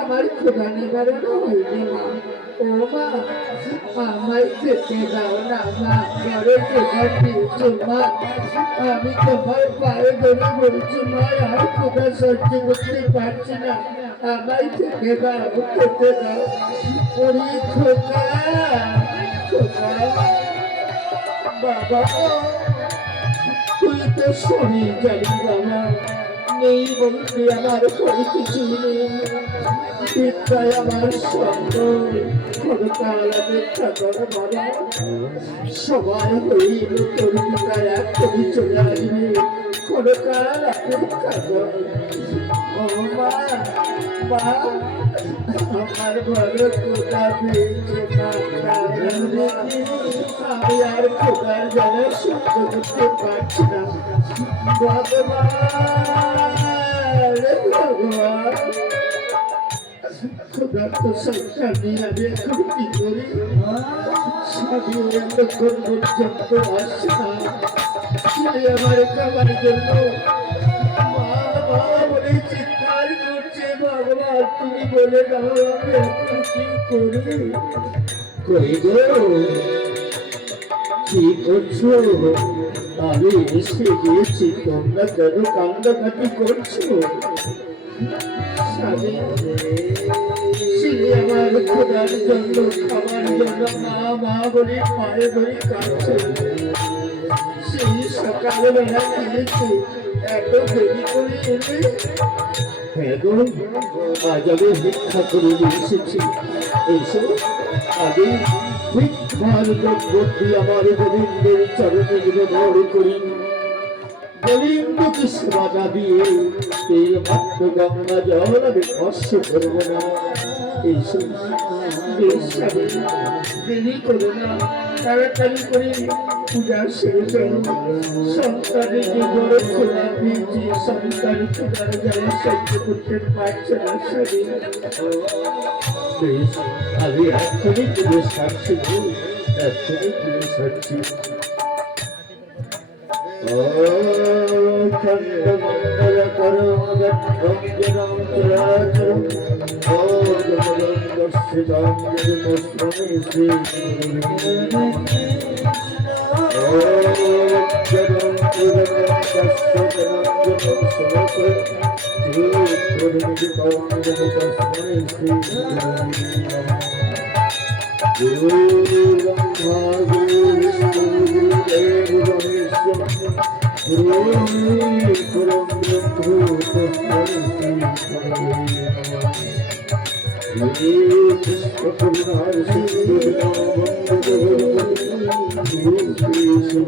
আমার খোদা নিবারণ হইনি মা। ও মা, আমায় যেতে দাও না মা, ঘরে খোদা দিয়েছো মা। আমি তোমার পায়ে ধরে বলছি মা, আর খোদা সহ্য করতে পারছি না, আমায় যেতে দাও, যেতে দাও। ওরে খোদা, খোদা বাবা, তুই তো শরীর জানি বাবা, নেই বলতে আমার কোনো কিছু নেই। বিদ্যায় আমার সঙ্গ ক্ষণকাল অপেক্ষা করে বাবা, সবাই হইল তোর পিতায় এখনই চলে আসবে, ক্ষণকাল অপেক্ষা কর। ও মা, মা, আমার ঘরে খোদা পেয়েছে না, আমি আর খোদার জ্বালা সহ্য করতে পারছি না। ভগবান, খোদার তো সংখ্যা নিয়ে আমি এখন কি করি? স্বামী এতক্ষণ পর্যন্ত আসছে না, সে আমার খাবার জন্য মা মা বলে চিৎকার করছে। ভগবান, তুমি বলে দাও আমি এখন কি করি? কই গো, কি করছো? আমি এসে গিয়েছি, তোমরা কেন কান্দাকাটি করছো? আমার খোদার জন্য, খাবার জন্য মা মা বলে পায়ে ধরে কাঁদছে। সেই সকালবেলা গিয়েছি, এত দেরি করে এলে? হ্যাঁ গো, আজ আমি ভিক্ষা করে এসেছি। এসো, আগে ভিক্ষার দ্রব্যটি আমার গোবিন্দের চরণে নিবেদন করি। গোবিন্দকে সেবা না দিয়ে তেল মাত্র গঙ্গা জল আমি স্পর্শ করব না। এইসব দেরি করো না, তাড়াতাড়ি করে পূজা সেরে চলো। সন্তানের যে বড় খোলা পেয়েছি, সন্তান খোলার জ্বালা সহ্য করতে পারছে না। স্বামী, বেশ, আমি এখনই পুজো সারছি, এখনই পুজো সারছি। খণ্ডমণ্ডল করো গন্ধম চরাচরম ওদমদম দর্শিতাঞ্জলি শ্রী জগম পুরম দর্শনঞ্জনম সমকর শ্রী গুরু ব্রহ্মা গুরু বিষ্ণু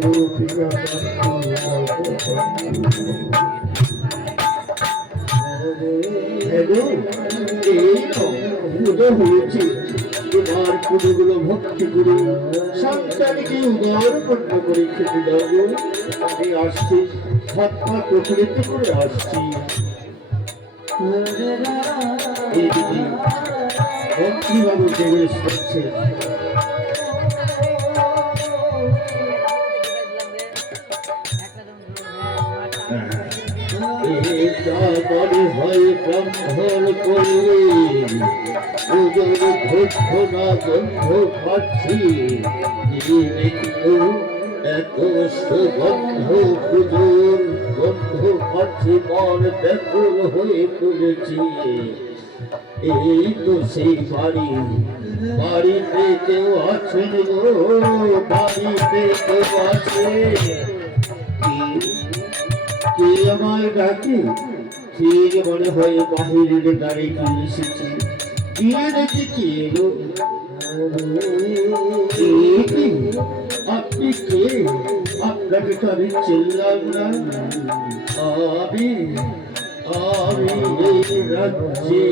গুরুদেব মহেশ্বর তোমার পুজোগুলো ভক্তি করে সন্তানকে উদার পণ্য করে খেতে দেবো। আমি আসছি, হাত পা প্রকৃত করে আসছি। এইদিকে মন্ত্রীবাবু প্রবেশ করছে। মনে হয় ব্রাহ্মণ করলে পুজোর ভোজ্য না গন্ধ পাচ্ছি। একটু এত সুগন্ধ পুজোর গন্ধ পাচ্ছি, মন ব্যাকুল হয়ে পড়েছি। এই তো সেই বাড়ি, বাড়িতে কেউ আছেন গো, বাড়িতে কেউ আছে? কে আমার ডাকে? ঠিক মনে হয় বাহিরের দাঁড়িয়ে এসেছি। গিয়ে দেখি কে এলো। আপনি কে? আপনাকে তো আমি চিনলাম না। আমি আমি এই রাজ্যে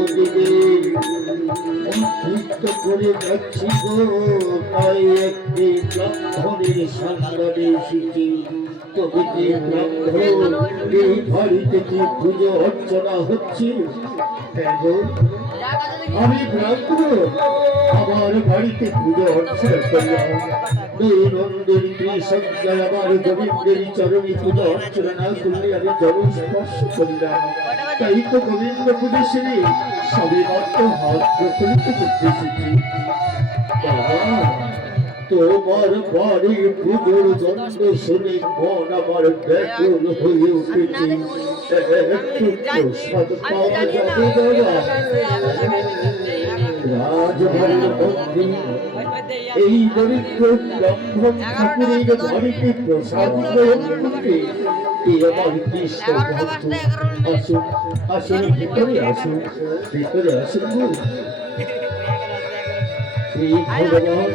অতিরিক্ত করে যাচ্ছি গো, তাই একটি ব্রাহ্মণের সন্ধানে এসেছি। তবে যে ব্রাহ্মণ, এই বাড়িতে কি পুজো অর্চনা হচ্ছে? আমি ব্রাহ্মণ, আমার বাড়িতে পুজো অর্চনা করলাম। দৈনন্দিন সজ্জায় আমার গোবিন্দের চরণে পুজো অর্চনা না করলে আমি জল স্পর্শ করিলাম। তাই তো গোবিন্দ পুজো সেরে সবে মাত্র হাত প্রকৃত করতে এসেছি। তোমার বাড়ির পুজোর যন্ত্র শুনে মন আমার ব্যাকুল হয়ে উঠেছে। একটু প্রসাদ পাওয়া যাবে দাদা? রাজবাড়ির মধ্যে এই দরিদ্র ব্রাহ্মণ ঠাকুরের বাড়িতে প্রসাদ গ্রহণ করতে আমার কি সৌভাগ্য। আসুন আসুন, ভিতরে আসুন, ভিতরে আসুন। শ্রী ভগবান,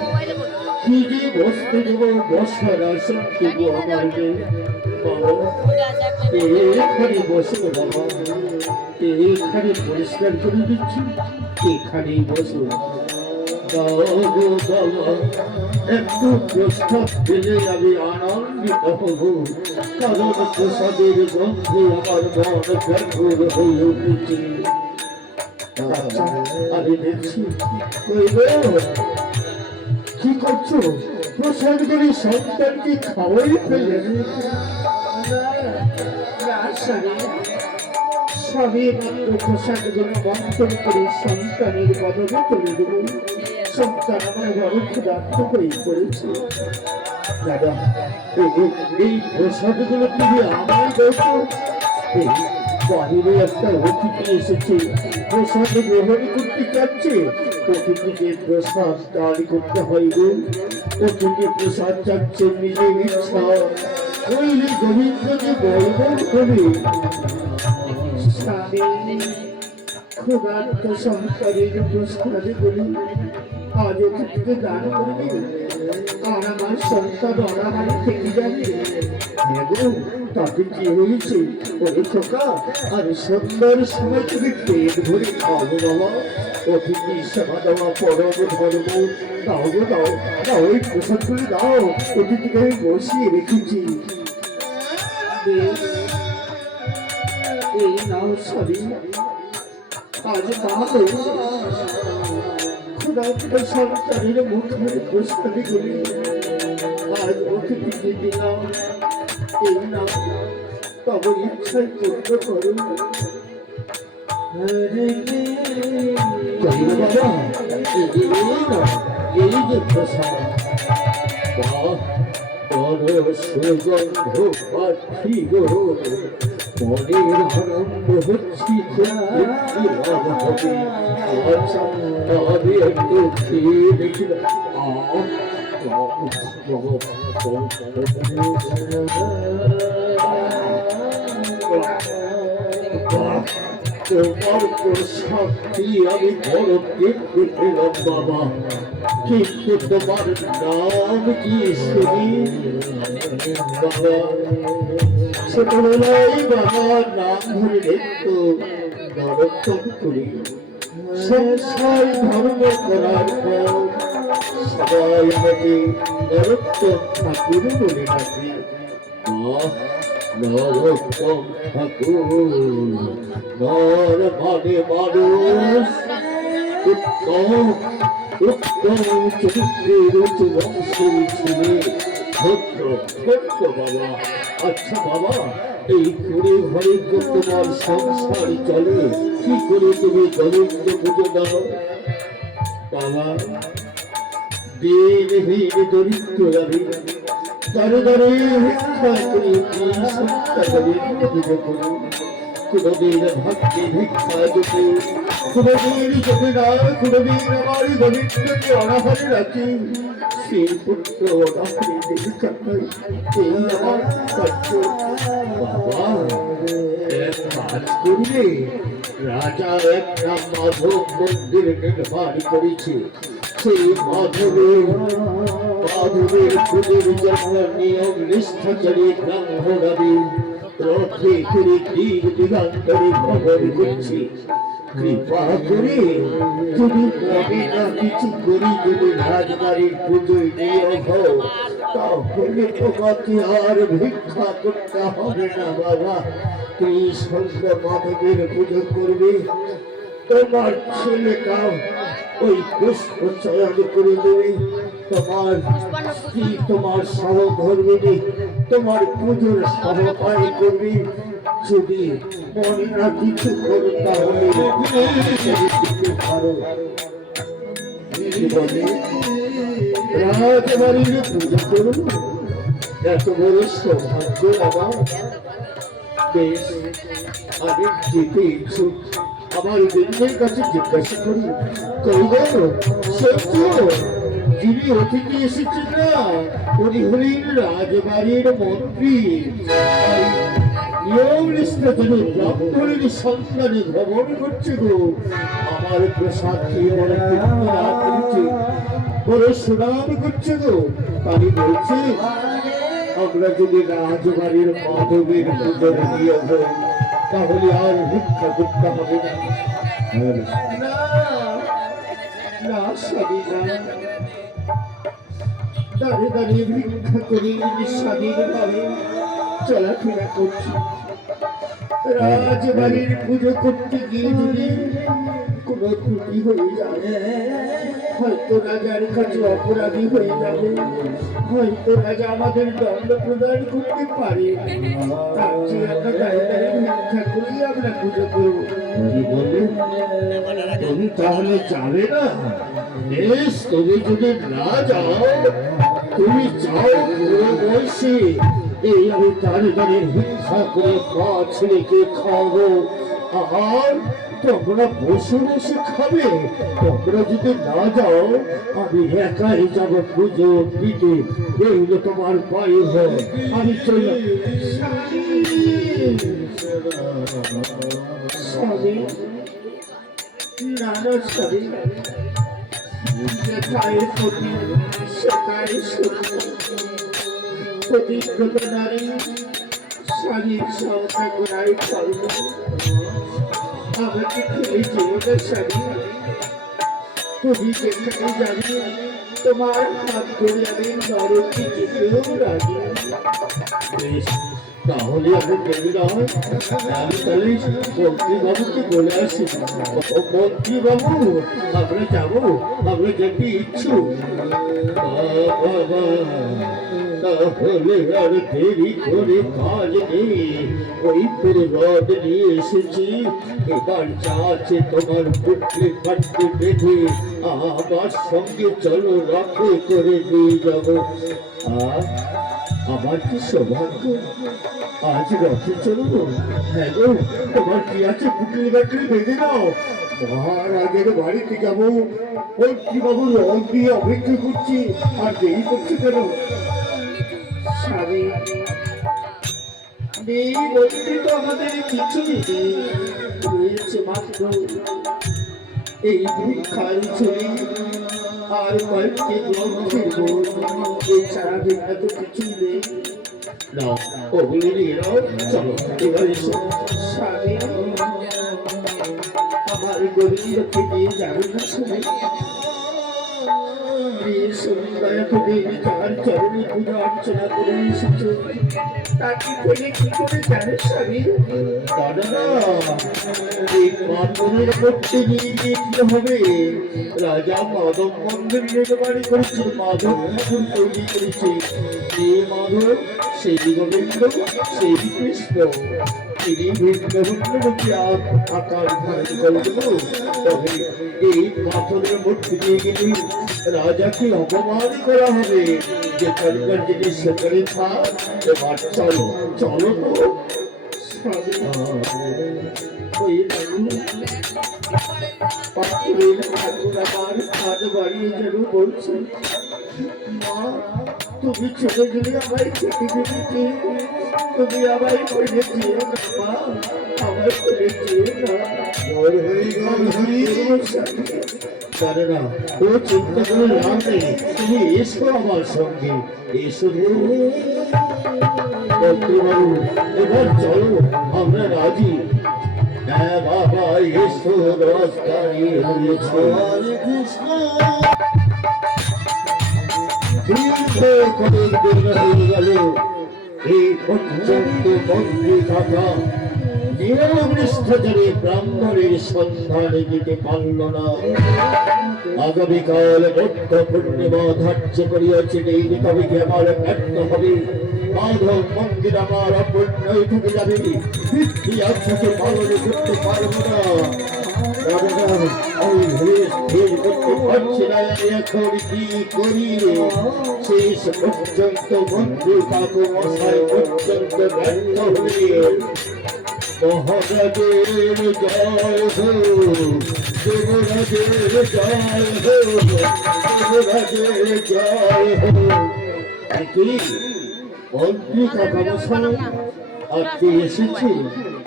কি যে বসতে দেব, বসার আসন দেব আমার এখানে বসো বাবা, এখানে পরিষ্কার করে দিচ্ছি, এখানেই বসো। বাবা, একটু প্রস্তাব পেলে আমি আনন্দিত হব, কারণ প্রসাদের গন্ধে আমার মন ব্যাকুল হয়ে উঠেছে। আমি দেখছি কি করছো? প্রসাদ করে সন্তানকে খাওয়াই ফেলে? সবই মাত্র প্রসাদ গুলো বন্ধন করে সন্তানের বদলে তুলে দেব। সন্তান আমার বড় ক্ষুধার্ত হয়ে পড়েছে। দাদা, এই প্রসাদ গুলো তুমি আমায় দেখো। বাহিরে একটা অতিথি এসেছে, প্রসাদ গ্রহণ করতে চাচ্ছে। অতিথিকে প্রসাদ দান করতে হইবে। অতিথি প্রসাদ চাচ্ছে নিজের ইচ্ছা, ওইলে গোবিন্দকে বলবো হবে। স্বামী, ক্ষুধার্ত সংসারের প্রসাদ গুলি আজ অতিথিকে দান করবে, আর আমার সন্তান অনাহারে থেকে যাবে। তাতে কি হয়েছে? ওরে খোকা, আর সুন্দর সময় তুমি পেট ভরে খাবো বাবা। অতিথি সেবা দেওয়া পরম ধর্ম। দাও গো দাও, দাও ওই প্রসাদ করে দাও। অতিথিকে আমি বসিয়ে রেখেছি। এই নাও সরি, আজ তাহলে ক্ষুধার্ত সন্তানের মুখের প্রসাদ গুলি আজ অতিথিকে দিলাম। এই নাও, তব ইচ্ছায় পূর্ণ করো। বাবা, এই যে প্রসাদ, বড় সুগন্ধ পাচ্ছি গো, মনের আনন্দ হচ্ছি, হবে। আচ্ছা, আমি একটু খেয়ে দেখি। তোমার প্রসাদটি আমি বড় পেটে পেলাম বাবা, কিন্তু তোমার নাম কি শুনি? বাবা, ছোটবেলায় বাবার নাম ধরে দেখতো নরোত্তম করি। সংসার ধর্ম করার পর সবাই আমাকে নরোত্তম ঠাকুর বলে ডাকে। নরোত্তম ঠাকুর, নর মানে মানুষ, উত্তম উত্তম চরিত্রের উচ্চ বংশের ছেলে, ভদ্র ভদ্র বাবা। আচ্ছা বাবা, এই করে ঘরে তোমার সংসার চলে, কি করে তুমি গোবিন্দ পুজো দাও? বাবা, দিনহীন দরিদ্র আমি দাঁড়ে দাঁড়ে ভিক্ষা করি সন্তানের পুজো করি। কোনদিন ভাগ্যে ভিক্ষা যদি কোনদিন যদি না কোনদিন আমার দরিদ্রকে অনাহারে রাখি সেই পুত্র অনাহারে ভিক্ষা পাই, এই আমার কার্য। বাবা এক কাজ করলে রাজা একটা মাধব মন্দির নির্মাণ করেছে। সেই মাধবের পুজোর জন্য নিয়ম নিষ্ঠাচারী ব্রাহ্মণাদি রথে করে দিক দিগান্তরে ভ্রমণ করছে। কৃপা করে যদি আমি না কিছু করি, যদি রাজবাড়ির পুজোয় নিয়োগ হও, তাহলে তোমাকে আর ভিক্ষা করতে হবে না বাবা। কৃষ্ণ মাধবের পুজো করবে, তোমার ছেলেটাও ওই পুষ্প চয়ন করে দেবে, তোমার স্ত্রী তোমার সহধর্মিনী তোমার পুজোর সহকারী করবে। যদি মনে না কিছু করো তাহলে ভালো রাজবাড়ির পুজো করুন, এত বড় সৌভাগ্য আমার। বেশ, আমি যেতে ইচ্ছুক। আমার বেদের কাছে জিজ্ঞাসা করি, যিনি অতিথি এসেছেন না, উনি হলেন রাজবাড়ির মন্ত্রী। নিয়ম নিষ্ঠা যেন ব্রাহ্মণের সন্তানে ভ্রমণ করছে গো। আমার প্রসাদ খেয়ে বড় কীর্তনা করেছে, বড় সুনাম করছে গো। আমি বলছি, আমরা যদি রাজবাড়ির মাধবের পুজোর নিয়োগ হই, তাহলে আর ভিক্ষা করতে হবে না। না স্বামী, না, দাঁড়িয়ে দাঁড়িয়ে ভিক্ষা করি, স্বাধীনভাবে চলাফেরা করছি। রাজবাড়ির পুজো করতে গিয়ে যদি কোনো ত্রুটি হয়ে যাবে, হয়তো রাজার কাছে অপরাধী হয়ে যাবে, হয়তো রাজা আমাদের দণ্ড প্রদান করতে পারে। তার চেয়ে আমরা দাঁড়িয়ে দাঁড়িয়ে ভিক্ষা করি, আমরা পুজো করবো। কি বলবে? তুমি তাহলে যাবে না? বেশ, তুমি যদি না যাও, তুমি যাও পুরো বয়সে এই আমি দাঁড়িয়ে ভিক্ষা করে মা ছেলেকে খাওয়াবো, আর তোমরা বসে বসে খাবে। তোমরা যদি না যাও, আমি একাই যাব পুজো দিতে। এইগুলো তোমার পায়ে হয়, আমি চলে স্বামী। নানা স্বামী, যেথায় সতী সেটাই সত্য। প্রতিজ্ঞত নারী স্বামীর সংখ্যা করাই পারব। আমাকে ফেলে জীবনের স্বামী, তুমি যেখানে যাবে তোমার হাত ধরে আমি নরকে যেতেও রাজি। তাহলে আমি দেবী নয়, আমি তাহলে মন্ত্রী বাবুকে বলে আসি, মন্ত্রী বাবু আমরা যাবো, আমরা যেতে ইচ্ছুক। তাহলে আর দেরি করে কাজ নেই, ওই রড নিয়ে এসেছি। এবার যা আছে তোমার পুত্রে পাট্টে বেঁধে আমার সঙ্গে চলো, রথে করে নিয়ে যাবো। আমার কি সৌভাগ্য, আজ রথে চলবো। হ্যাঁ গো, তোমার কি আছে পুটলি বাটলি বেঁধে নাও, মহারাজের বাড়িতে যাবো। ওই কি বাবু রথ দিয়ে অপেক্ষা করছি, আর দেরি করছে কেন? স্বামী, নেই বলতে তো আমাদের কিছুই নেই, রয়েছে মাত্র এই ভিক্ষার ছবি আর কয়েকটি গ্রন্থের বই। এছাড়া ভিক্ষা তো কিছুই নেই। না, ওগুলি নিয়ে নাও, চলো এবার এসো। স্বামী, আমার গরিব লোককে নিয়ে যাবেন না সবাই? যার চরণে পূজা অর্চনা করে এসেছো, তাকে পেলে কি করে জানো স্বামী? এই মাধবের মধ্যে নিয়ে যেতে হবে। রাজা মাধব মন্দির নির্মাণ করেছে, মাধব ঠাকুর তৈরি করেছে। যে মাধব, সেই গোবিন্দ, সেই কৃষ্ণ। তিনি ভিন্ন আকার ধারণ করল, তবে এই পাথরের মূর্তি দিয়ে গেলে রাজাকে অপমান করা হবে। যেখানকার জিনিস সেখানে থাক, এবার চলো চলো তো। ওই পাথরের ঠাকুর আমার হাত বাড়িয়ে যেন বলছে, মা তুমি চলে গেলে আমায় খেতে দিতে, তুমি আমায় করে দিও না মা, আমার করে দিও না। জানে না ও চিন্তা করে লাভ নেই, তুমি এসো আমার সঙ্গে, এসো বন্ধুবাবু, এবার চলো আমরা রাজি। হ্যাঁ বাবা এসো, রাস্তায় হয়েছে কৃষ্ণ। দীর্ঘ কয়েক দিন হয়ে গেল এই পর্যন্ত মন্ত্রী কাকা নিয়ম নিষ্ঠাচারে ব্রাহ্মণের সন্ধান দিতে পারল না। আগামীকাল বৌদ্ধ পূর্ণিমা ধার্য করিয়াছে, এই তবে আমার ব্যর্থ হবে। মাধব মন্দির আমার অপূর্ণ থেকে যাবে, ইতিহাসকে পালন করতে পারবো না। এখন কি করি, শেষ পর্যন্ত বন্ধু কাকু মশাই পর্যন্ত ব্যর্থ হয়ে মহারাজের জয় হো, দেবরাজের জয় হো, দেবরাজের জয় হো। কি মন্ত্রী কাকা মশাই আপনি এসেছে,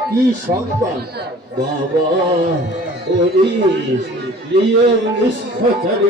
কি সংবাদ? বাবা নিয়ম নিষ্ঠাচারে